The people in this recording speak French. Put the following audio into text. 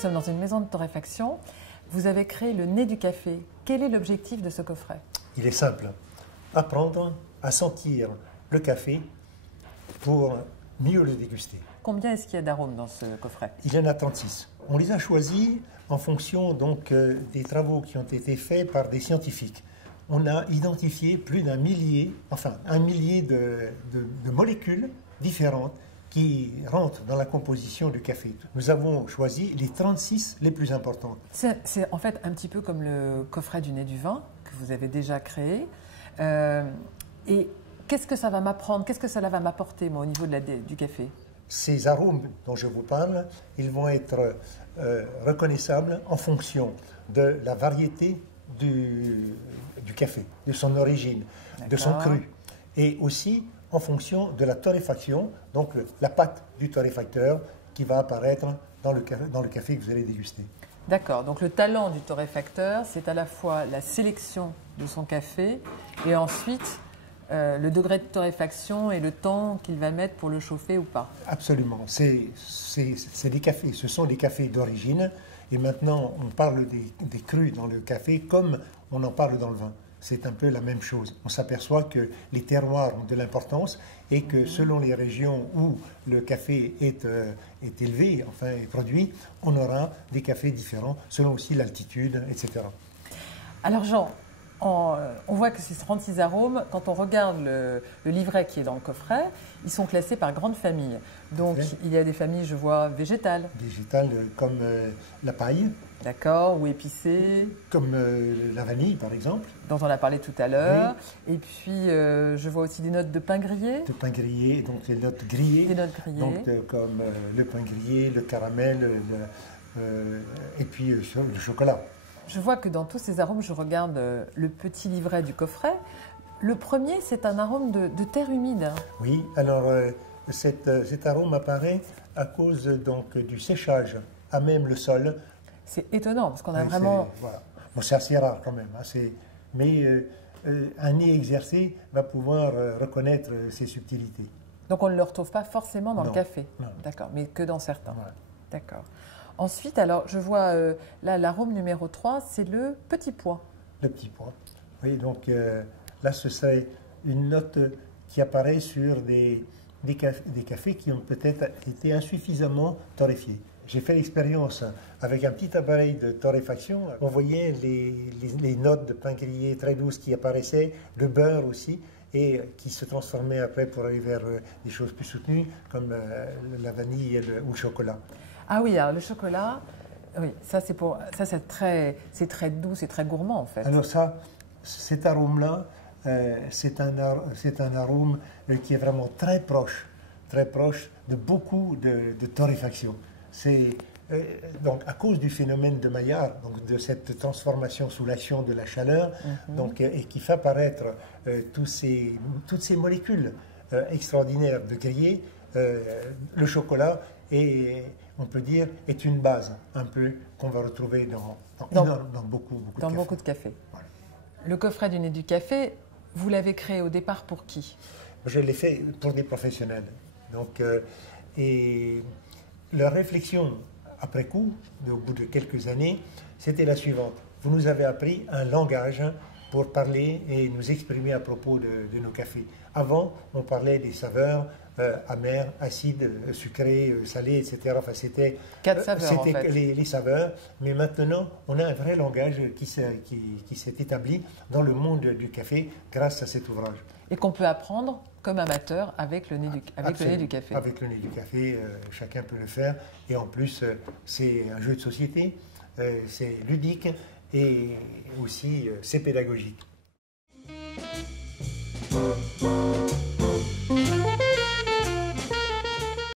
sommes dans une maison de torréfaction. Vous avez créé le nez du café. Quel est l'objectif de ce coffret? Il est simple. Apprendre à sentir le café pour mieux le déguster. Combien est-ce qu'il y a d'arômes dans ce coffret? Il y en a 36. On les a choisis en fonction donc, des travaux qui ont été faits par des scientifiques. On a identifié plus d'un millier, enfin un millier de molécules différentes qui rentrent dans la composition du café. Nous avons choisi les 36 les plus importantes. C'est en fait un petit peu comme le coffret du nez du vin que vous avez déjà créé. Et qu'est-ce que ça va m'apprendre? Qu'est-ce que ça va m'apporter, moi, au niveau du café? Ces arômes dont je vous parle, ils vont être reconnaissables en fonction de la variété du café, de son origine, de son cru, et aussi en fonction de la torréfaction, donc la pâte du torréfacteur qui va apparaître dans le café que vous allez déguster. D'accord, donc le talent du torréfacteur, c'est à la fois la sélection de son café et ensuite le degré de torréfaction et le temps qu'il va mettre pour le chauffer ou pas. Absolument, c'est des cafés, ce sont des cafés d'origine et maintenant on parle des crus dans le café comme on en parle dans le vin. C'est un peu la même chose. On s'aperçoit que les terroirs ont de l'importance et que selon les régions où le café est élevé, enfin est produit, on aura des cafés différents selon aussi l'altitude, etc. Alors Jean, on voit que ces 36 arômes, quand on regarde le livret qui est dans le coffret, ils sont classés par grande famille. Donc il y a des familles, je vois, végétales. Végétales comme la paille. D'accord, ou épicées. Comme la vanille, par exemple. Dont on a parlé tout à l'heure. Oui. Et puis, je vois aussi des notes de pain grillé. De pain grillé, donc des notes grillées. Des notes grillées. Donc, comme le pain grillé, le caramel, et puis le chocolat. Je vois que dans tous ces arômes, je regarde le petit livret du coffret. Le premier, c'est un arôme de terre humide. Oui, alors cet arôme apparaît à cause donc, du séchage à même le sol. C'est étonnant, parce qu'on a vraiment... Voilà. Bon, c'est assez rare quand même, hein, mais un nez exercé va pouvoir reconnaître ces subtilités. Donc on ne le retrouve pas forcément dans le café. Non. D'accord, mais que dans certains. Voilà. D'accord. Ensuite, alors, je vois là, l'arôme numéro 3, c'est le petit pois. Le petit pois. Oui, donc là, ce serait une note qui apparaît sur des cafés qui ont peut-être été insuffisamment torréfiés. J'ai fait l'expérience avec un petit appareil de torréfaction. On voyait les notes de pain grillé très douces qui apparaissaient, le beurre aussi, et qui se transformaient après pour aller vers des choses plus soutenues, comme la vanille ou le chocolat. Ah oui, alors le chocolat, oui, ça c'est très doux, c'est très gourmand en fait. Alors ça, cet arôme-là, c'est un arôme qui est vraiment très proche de beaucoup de torréfaction. C'est donc à cause du phénomène de Maillard, donc de cette transformation sous l'action de la chaleur, donc, et qui fait apparaître toutes ces molécules extraordinaires de grillé, le chocolat on peut dire, est une base un peu qu'on va retrouver dans beaucoup de cafés. Voilà. Le coffret du nez du café, vous l'avez créé au départ pour qui? Je l'ai fait pour des professionnels. Donc, et la réflexion après coup, au bout de quelques années, c'était la suivante. Vous nous avez appris un langage pour parler et nous exprimer à propos de nos cafés. Avant, on parlait des saveurs amères, acides, sucrées, salées, etc. Enfin, c'était les saveurs. Mais maintenant, on a un vrai langage qui s'est établi dans le monde du café grâce à cet ouvrage. Et qu'on peut apprendre comme amateur avec le nez du café. Avec le nez du café, chacun peut le faire. Et en plus, c'est un jeu de société, c'est ludique et aussi c'est pédagogique.